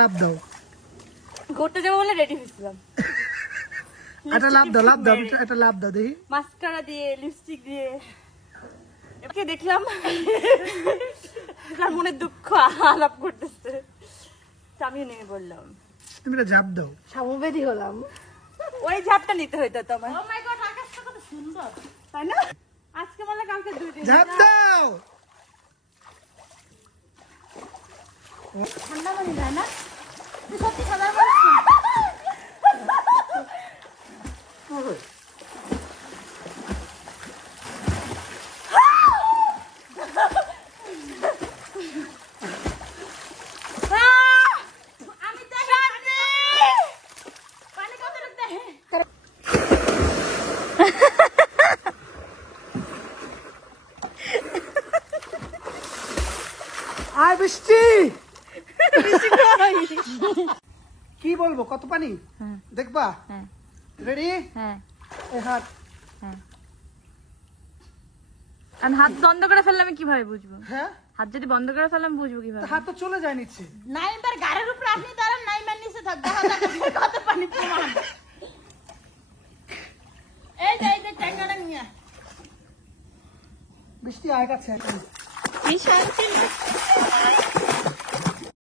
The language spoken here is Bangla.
লাভ দাও, ঘুরতে যাবো বলে রেডি হয়েছিলাম। এটা লাভ দাও, লাভ দাও, এটা লাভ দাও দেখি। মাস্কারা দিয়ে, লিপস্টিক দিয়ে এবারে দেখলাম তার মনে দুঃখ আলাপ করতেছে, আমিও নেমে বললাম। তুমি এটা ঝাপ দাও। সমবেদী হলাম। ওই ঝাপটা নিতে হইতো তোমার। ও মাই গড, আকাশটা কত সুন্দর, তাই না? আজকে বলে কালকে দুই দিন। ঝাপ দাও। ঠান্ডা পানি যায় না? তুই সত্যি সাধারণ মানুষ না? আমি তো পানি কত দেখতে আয় বৃষ্টি। কি বলবো, কত পানি দেখবা? রেডি? হ্যাঁ, এই হাত। আমি হাত বন্ধ করে ফেললে আমি কিভাবে বুঝবো? হ্যাঁ, হাত যদি বন্ধ করে ফেললে আমি বুঝবো তো কিভাবে? হাত তো চলে যায় নিচ্ছে। নাইমার গাড়ির উপর আপনি দাঁড়ান, নাইমার নিচে থাক, দেখা যাক কত পানি প্রমাণ। এই যে ট্যাঙ্গাটা নিয়ে বৃষ্টি আয় কাছে। এই শান্তি